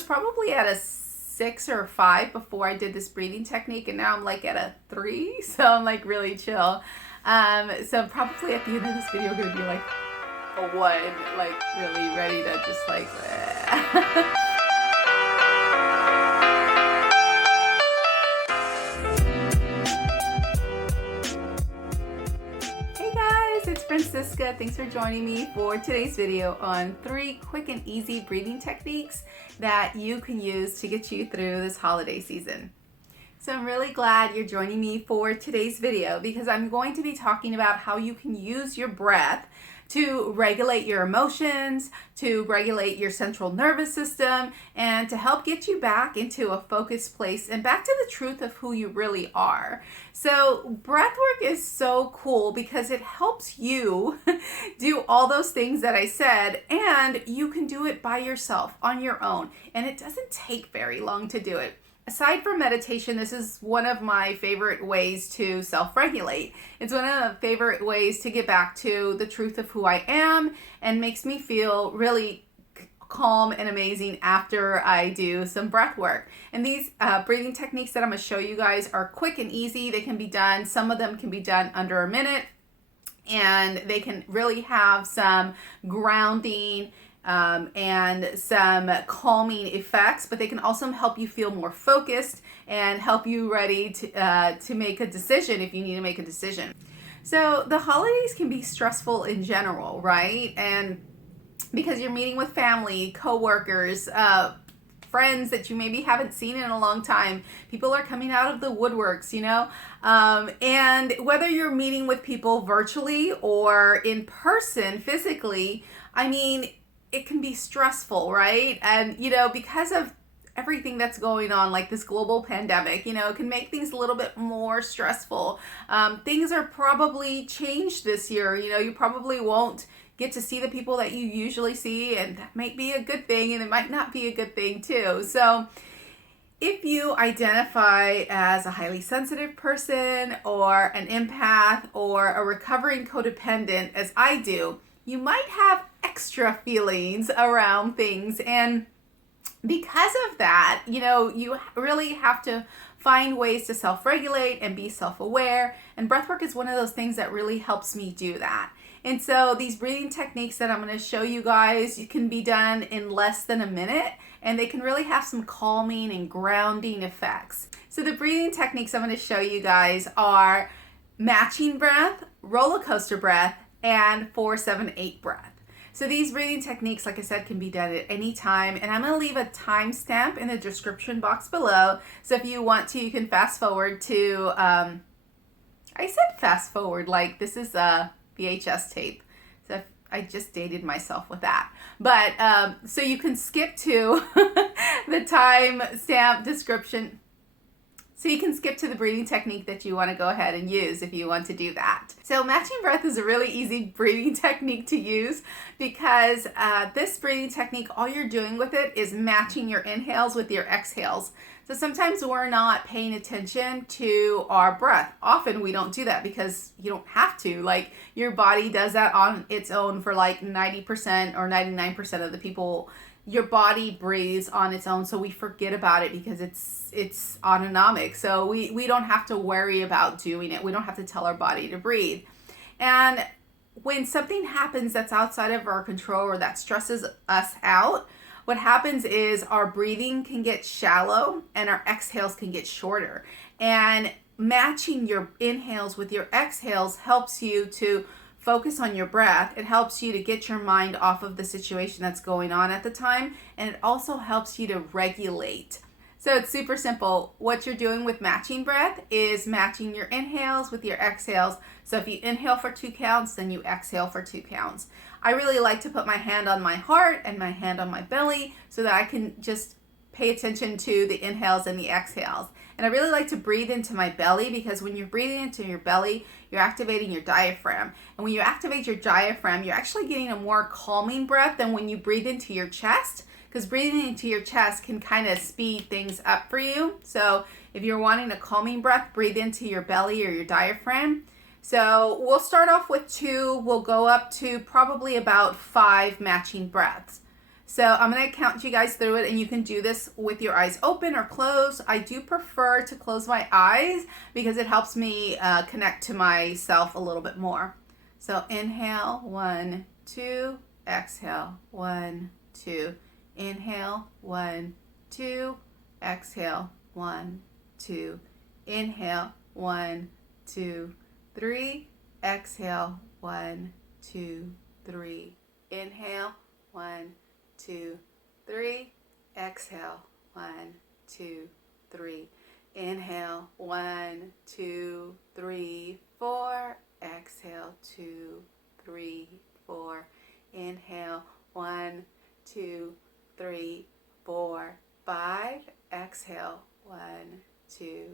was probably at a 6 or 5 before I did this breathing technique, and now I'm like at a 3, so I'm like really chill. So probably at the end of this video, I'm gonna be like a 1, like really ready to just like. Hey guys, it's Francisca. Thanks for joining me for today's video on 3 quick and easy breathing techniques that you can use to get you through this holiday season. So I'm really glad you're joining me for today's video because I'm going to be talking about how you can use your breath to regulate your emotions, to regulate your central nervous system, and to help get you back into a focused place and back to the truth of who you really are. So breathwork is so cool because it helps you do all those things that I said, and you can do it by yourself on your own, and it doesn't take very long to do it. Aside from meditation, this is one of my favorite ways to self-regulate. It's one of the favorite ways to get back to the truth of who I am and makes me feel really calm and amazing after I do some breath work. And these breathing techniques that I'm going to show you guys are quick and easy. They can be done, some of them can be done under a minute, and they can really have some grounding and some calming effects, but they can also help you feel more focused and help you ready to make a decision if you need to make a decision. So the holidays can be stressful in general, right? And because you're meeting with family, coworkers, friends that you maybe haven't seen in a long time. People are coming out of the woodworks, you know? And whether you're meeting with people virtually or in person, physically, I mean, it can be stressful, right? And, you know, because of everything that's going on, like this global pandemic, you know, it can make things a little bit more stressful. Things are probably changed this year. You know, you probably won't get to see the people that you usually see, and that might be a good thing, and it might not be a good thing too. So if you identify as a highly sensitive person or an empath or a recovering codependent, as I do, you might have extra feelings around things. And because of that, you know, you really have to find ways to self-regulate and be self-aware. And breathwork is one of those things that really helps me do that. And so these breathing techniques that I'm going to show you guys, you can be done in less than a minute, and they can really have some calming and grounding effects. So the breathing techniques I'm going to show you guys are matching breath, roller coaster breath, and 4-7-8 breath. So these breathing techniques, like I said, can be done at any time, and I'm going to leave a timestamp in the description box below. So if you want to, you can fast forward to, I said fast forward, like this is a VHS tape. So I just dated myself with that. But so you can skip to the timestamp description. So you can skip to the breathing technique that you want to go ahead and use if you want to do that. So matching breath is a really easy breathing technique to use because this breathing technique, all you're doing with it is matching your inhales with your exhales. So sometimes we're not paying attention to our breath. Often we don't do that because you don't have to. Like your body does that on its own for like 90% or 99% of the people. Your body breathes on its own, so we forget about it because it's autonomic. So we don't have to worry about doing it. We don't have to tell our body to breathe. And when something happens that's outside of our control or that stresses us out, what happens is our breathing can get shallow and our exhales can get shorter. And matching your inhales with your exhales helps you to focus on your breath. It helps you to get your mind off of the situation that's going on at the time, and it also helps you to regulate. So it's super simple. What you're doing with matching breath is matching your inhales with your exhales. So if you inhale for 2 counts, then you exhale for 2 counts. I really like to put my hand on my heart and my hand on my belly so that I can just pay attention to the inhales and the exhales. And I really like to breathe into my belly because when you're breathing into your belly, you're activating your diaphragm. And when you activate your diaphragm, you're actually getting a more calming breath than when you breathe into your chest, because breathing into your chest can kind of speed things up for you. So if you're wanting a calming breath, breathe into your belly or your diaphragm. So we'll start off with 2. We'll go up to probably about 5 matching breaths. So I'm going to count you guys through it, and you can do this with your eyes open or closed. I do prefer to close my eyes because it helps me connect to myself a little bit more. So inhale, 1, 2, exhale, 1, 2. Inhale, 1, 2, exhale, 1, 2. Inhale, 1, 2, 3. Exhale, 1, 2, 3. Inhale, 1, 2, 3. Exhale, 1, 2, 3. Inhale, 1, 2, 3, 4. Exhale, 2, 3, 4. Inhale, 1, 2, 3, 4, 5. Exhale, 1, 2,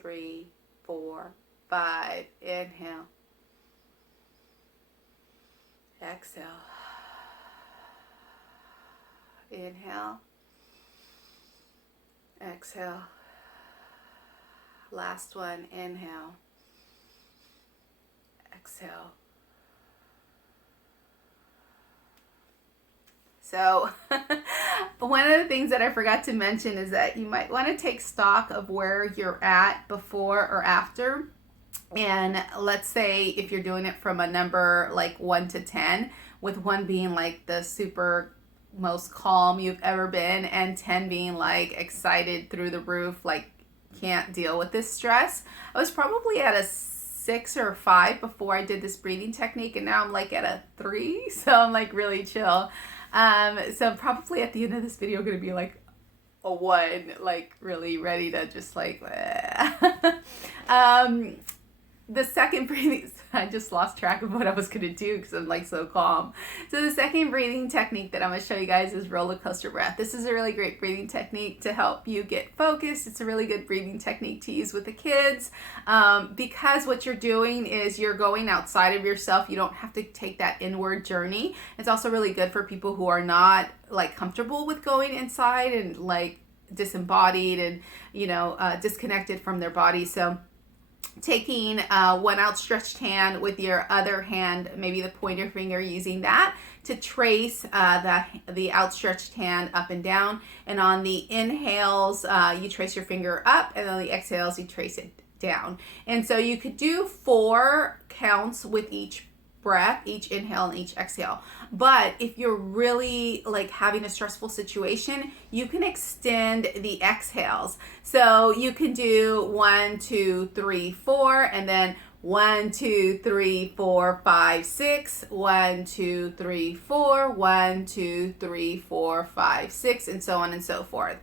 3, 4, 5. Inhale. Exhale. Inhale. Exhale. Last one. Inhale. Exhale. So one of the things that I forgot to mention is that you might want to take stock of where you're at before or after. And let's say if you're doing it from a number like 1 to 10, with 1 being like the super most calm you've ever been, and 10 being like excited through the roof, like can't deal with this stress. I was probably at a 6 or 5 before I did this breathing technique, and now I'm like at a 3, so I'm like really chill. So probably at the end of this video, going to be like a 1, like really ready to just like, the second breathing, I just lost track of what I was going to do because I'm like so calm. So the second breathing technique that I'm going to show you guys is roller coaster breath. This is a really great breathing technique to help you get focused. It's a really good breathing technique to use with the kids because what you're doing is you're going outside of yourself. You don't have to take that inward journey. It's also really good for people who are not like comfortable with going inside and like disembodied and, disconnected from their body. So taking one outstretched hand with your other hand, maybe the pointer finger, using that to trace the outstretched hand up and down. And on the inhales, you trace your finger up, and on the exhales, you trace it down. And so you could do 4 counts with each breath, each inhale and each exhale. But if you're really like having a stressful situation, you can extend the exhales. So you can do 1, 2, 3, 4, and then 1, 2, 3, 4, 5, 6, 1, 2, 3, 4, 1, 2, 3, 4, 5, 6, and so on and so forth.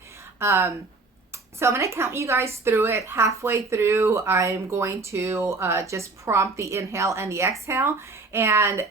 So I'm going to count you guys through it. Halfway through, I'm going to just prompt the inhale and the exhale and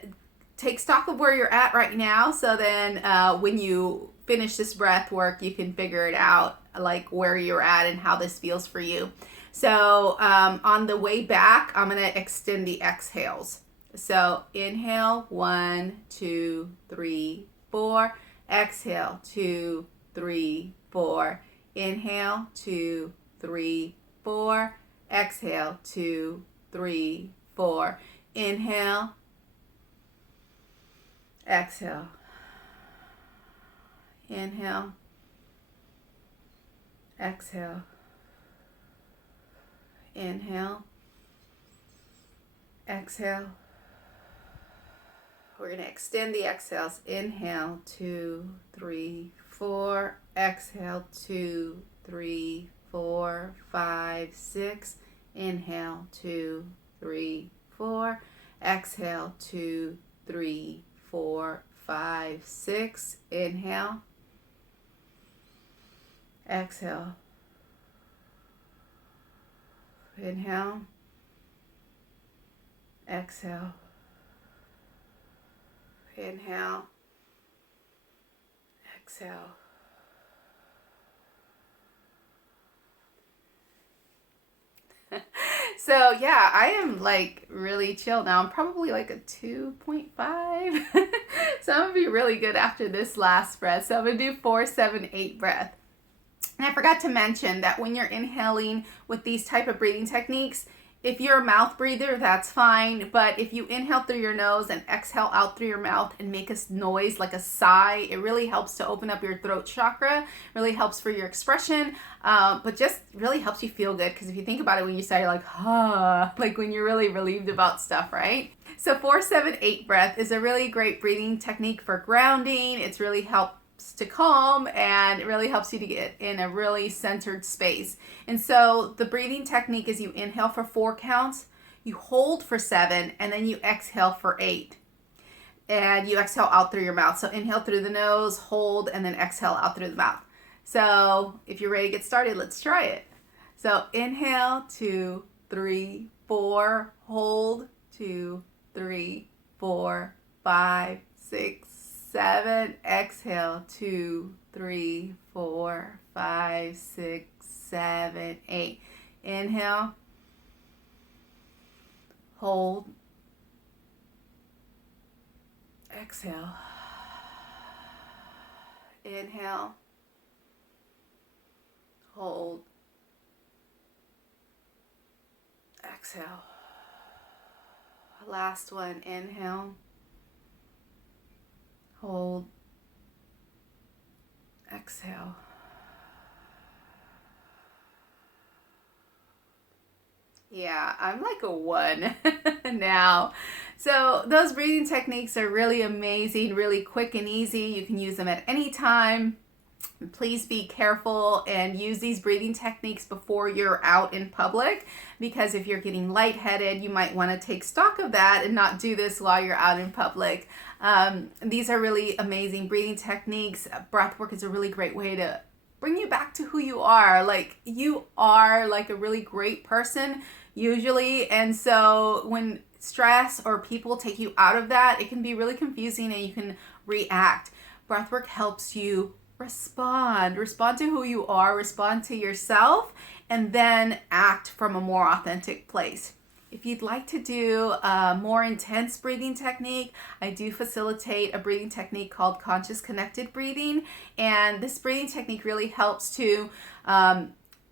take stock of where you're at right now. So then when you finish this breath work, you can figure it out, like where you're at and how this feels for you. So on the way back, I'm going to extend the exhales. So inhale, 1, 2, 3, 4. Exhale, 2, 3, 4. Inhale, 2, 3, 4. Exhale, 2, 3, 4. Inhale. Exhale. Inhale. Exhale. Inhale. Exhale. We're going to extend the exhales. Inhale, 2, 3, 4. Exhale, 2, 3, 4, 5, 6. Inhale, 2, 3, 4. Exhale, 2, 3, 4, 5, 6. Inhale. Exhale. Inhale. Exhale. Inhale. Exhale. So yeah, I am like really chill now. I'm probably like a 2.5. So I'm gonna be really good after this last breath. So I'm gonna do 4, 7, 8 breath. And I forgot to mention that when you're inhaling with these type of breathing techniques, If you're a mouth breather, that's fine. But if you inhale through your nose and exhale out through your mouth and make a noise like a sigh, it really helps to open up your throat chakra, really helps for your expression, but just really helps you feel good. Because if you think about it, when you say you're like, like when you're really relieved about stuff, right? So 4-7-8 breath is a really great breathing technique for grounding. It's really helpful to calm, and it really helps you to get in a really centered space. And so the breathing technique is you inhale for 4 counts, you hold for 7, and then you exhale for 8. And you exhale out through your mouth. So inhale through the nose, hold, and then exhale out through the mouth. So if you're ready to get started, let's try it. So inhale, 2, 3, 4, hold, 2, 3, 4, 5, 6, 7, exhale, 2, 3, 4, 5, 6, 7, 8. Inhale, hold, exhale, inhale, hold, exhale. Last one, inhale, hold, exhale. Yeah, I'm like a 1 now. So those breathing techniques are really amazing, really quick and easy. You can use them at any time. Please be careful and use these breathing techniques before you're out in public, because if you're getting lightheaded, you might want to take stock of that and not do this while you're out in public. These are really amazing breathing techniques. Breathwork is a really great way to bring you back to who you are. Like, you are like a really great person usually, and so when stress or people take you out of that, it can be really confusing and you can react. Breathwork helps you respond to who you are, respond to yourself, and then act from a more authentic place. If you'd like to do a more intense breathing technique, I do facilitate a breathing technique called conscious connected breathing, and this breathing technique really helps to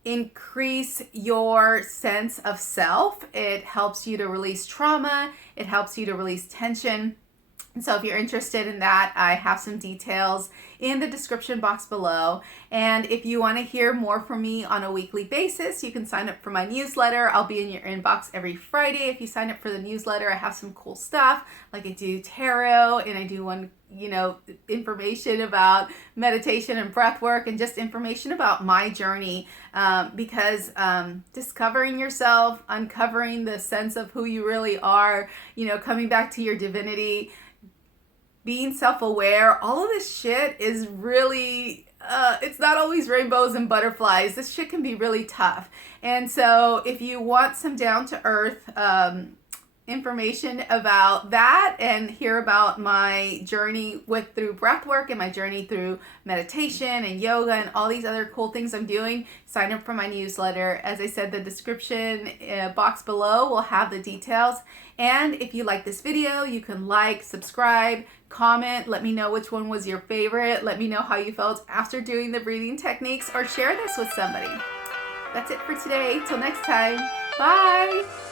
increase your sense of self. It helps you to release trauma, it helps you to release tension. And so if you're interested in that, I have some details in the description box below. And if you want to hear more from me on a weekly basis, you can sign up for my newsletter. I'll be in your inbox every Friday. If you sign up for the newsletter, I have some cool stuff. Like I do tarot, and I do one, information about meditation and breath work, and just information about my journey. Because discovering yourself, uncovering the sense of who you really are, coming back to your divinity, being self-aware, all of this shit is really, it's not always rainbows and butterflies. This shit can be really tough. And so if you want some down-to-earth information about that and hear about my journey through breath work and my journey through meditation and yoga and all these other cool things I'm doing, sign up for my newsletter. As I said, the description box below will have the details. And if you like this video, you can like, subscribe, comment, let me know which one was your favorite, let me know how you felt after doing the breathing techniques, or share this with somebody. That's it for today. Till next time. Bye.